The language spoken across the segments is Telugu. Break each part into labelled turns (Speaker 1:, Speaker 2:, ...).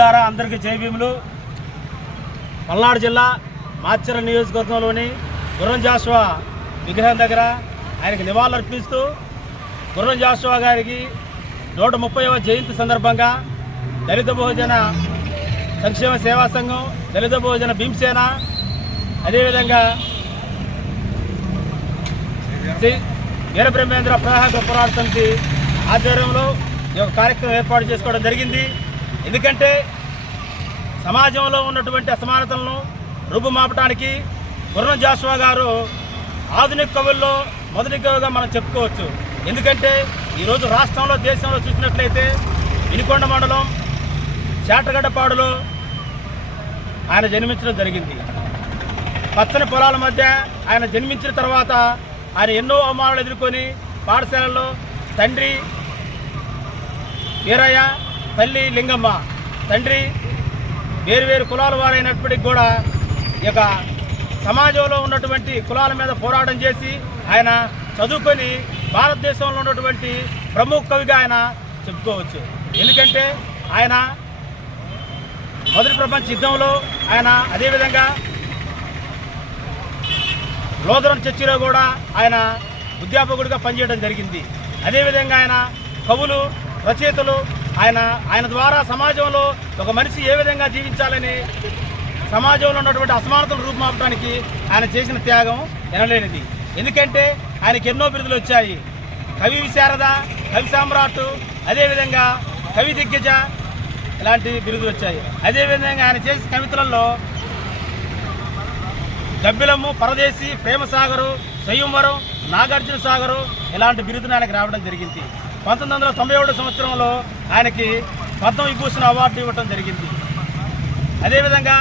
Speaker 1: మిత్రులారా అందరికీ జై భీములు. పల్నాడు జిల్లా మాచర నియోజకవర్గంలోని గుర్రం జాషువా విగ్రహం దగ్గర ఆయనకి నివాళులర్పిస్తూ గుర్రం జాషువా గారికి నూట ముప్పైవ జయంతి సందర్భంగా దళిత బహుజన సంక్షేమ సేవా సంఘం దళిత బహుజన భీమసేన అదేవిధంగా శ్రీ వీరబ్రహ్మేంద్ర ప్రవాహక పోరాట సమితి ఆధ్వర్యంలో ఈ యొక్క కార్యక్రమం ఏర్పాటు చేసుకోవడం జరిగింది. ఎందుకంటే సమాజంలో ఉన్నటువంటి అసమానతలను రూపుమాపటానికి గుర్రం జాషువా గారు ఆధునిక కవుల్లో మొదటి కవిగా మనం చెప్పుకోవచ్చు. ఎందుకంటే ఈరోజు రాష్ట్రంలో దేశంలో చూసినట్లయితే వినుకొండ మండలం చేటగడ్డపాడులో ఆయన జన్మించడం జరిగింది. పచ్చని పొలాల మధ్య ఆయన జన్మించిన తర్వాత ఆయన ఎన్నో అవమానాలు ఎదుర్కొని పాఠశాలలో తండ్రి వీరయ్య తల్లి లింగమ్మ తండ్రి వేరు వేరు కులాల వారైనప్పటికీ కూడా ఈ యొక్క సమాజంలో ఉన్నటువంటి కులాల మీద పోరాటం చేసి ఆయన చదువుకొని భారతదేశంలో ఉన్నటువంటి ప్రముఖ కవిగా ఆయన చెప్పుకోవచ్చు. ఎందుకంటే ఆయన మొదటి ప్రపంచ యుద్ధంలో ఆయన అదేవిధంగా లోదరం చర్చిలో కూడా ఆయన అధ్యాపకుడిగా పనిచేయడం జరిగింది. అదేవిధంగా ఆయన కవులు రచయితలు ఆయన ఆయన ద్వారా సమాజంలో ఒక మనిషి ఏ విధంగా జీవించాలని సమాజంలో ఉన్నటువంటి అసమానతలు రూపుమాపడానికి ఆయన చేసిన త్యాగం ఎనలేనిది. ఎందుకంటే ఆయనకి ఎన్నో బిరుదులు వచ్చాయి. కవి విశారద కవి సామ్రాట్ అదేవిధంగా కవి దిగ్గజ ఇలాంటి బిరుదులు వచ్చాయి. అదేవిధంగా ఆయన చేసిన కవితలలో గబ్బిలము పరదేశి ప్రేమ సాగరు స్వయంవరం నాగార్జున సాగరు ఇలాంటి బిరుదులు ఆయనకు రావడం జరిగింది. పంతొమ్మిది వందల తొంభై ఏడు సంవత్సరంలో ఆయనకి పద్మ విభూషణ అవార్డు ఇవ్వడం జరిగింది. అదేవిధంగా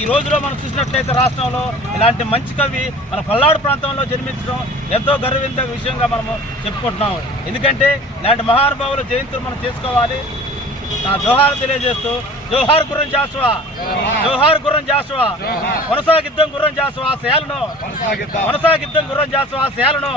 Speaker 1: ఈ రోజులో మనం చూసినట్లయితే రాష్ట్రంలో ఇలాంటి మంచి కవి మన పల్నాడు ప్రాంతంలో జన్మించడం ఎంతో గర్వించ విషయంగా మనము చెప్పుకుంటున్నాము ఎందుకంటే ఇలాంటి మహానుభావుల జయంతులు మనం చేసుకోవాలి. నా జోహార్ తెలియజేస్తూ జోహార్ గుర్రం జాసువా జోహార్ గుర్రం జాసువా కొనసాగిద్దాం గుర్రం జాసువా సేలను
Speaker 2: కొనసాగిద్దాం.
Speaker 1: గుర్రం జాసువా సేలను